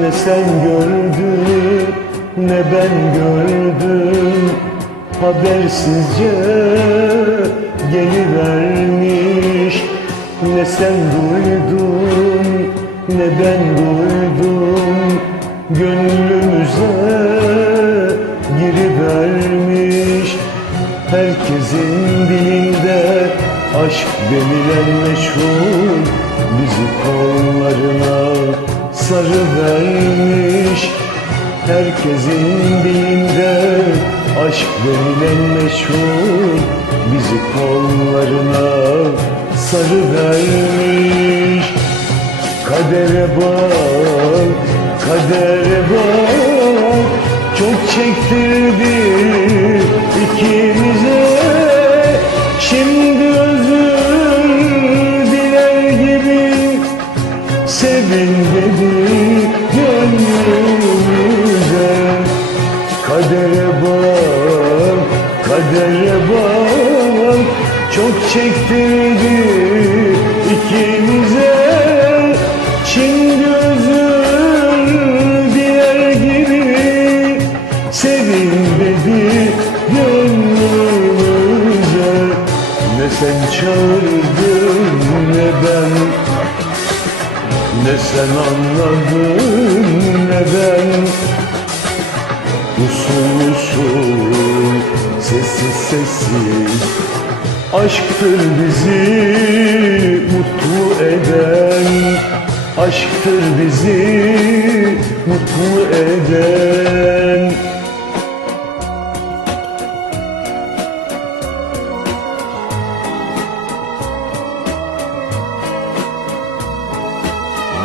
Ne sen gördün ne ben gördüm. Habersizce gelivermiş. Ne sen duydun ne ben duydum. Gönlümüze girivermiş Herkesin dilinde aşk denilen meşhur Bizi kollarına sarıvermiş Herkesin dilinde aşk denilen meşhur Bizi kollarına sarıvermiş Kadere bak, çektirdi ikimize. Şimdi özür diler gibi Sevin dedi gönlümüze. Kadere bak, kadere bak. Çok çektirdi ikimize. Şimdi sen çağırdın ne ben? Ne sen anladın ne ben? Usul usul sessiz sessiz. Aşktır bizi mutlu eden. Aşktır bizi mutlu eden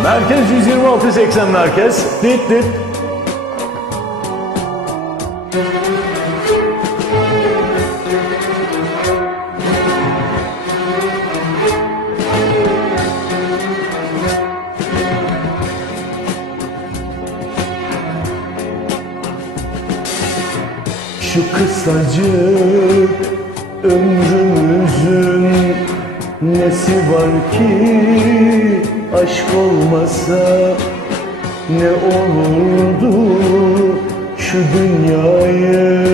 Merkez 126-80 merkez. Dit dit. Şu kısacık ömrümüzün nesi var ki aşk olmasa ne olurdu şu dünyayı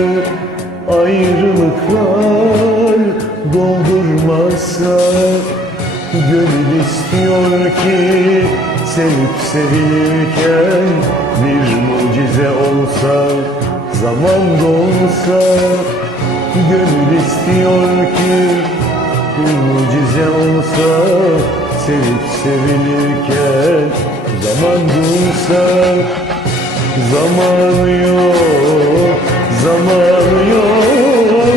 ayrılıklar doldurmasa? Gönül istiyor ki sevip sevilirken bir mucize olsa zaman dolsa. Gönül istiyor ki bir mucize olsa Sevip sevilirken zaman dursa Zaman yok, zaman yok.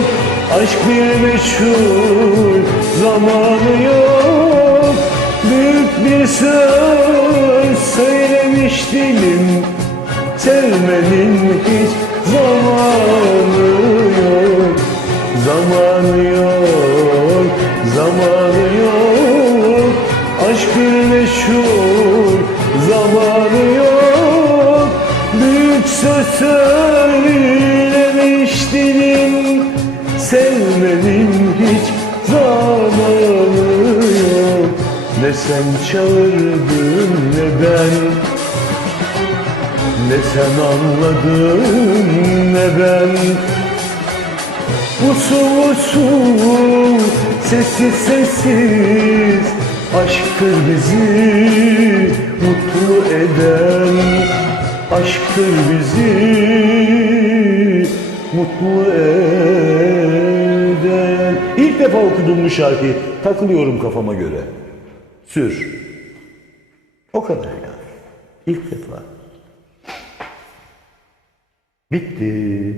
Aşk bir meşhur, zaman yok. Büyük bir söz söylemiş dilim Sevmenin hiç zamanı yok. Büyük söz söylemiş dilim Sevmenin hiç zamanı yok. Ne sen çağırdın ne ben. Ne sen anladın ne ben. Usul usul sessiz sessiz Aşktır bizi mutlu eden Aşktır bizi. Mutlu eden. İlk defa okudum bu şarkıyı takılıyorum kafama göre. Sür. O kadar yani İlk defa. Bitti.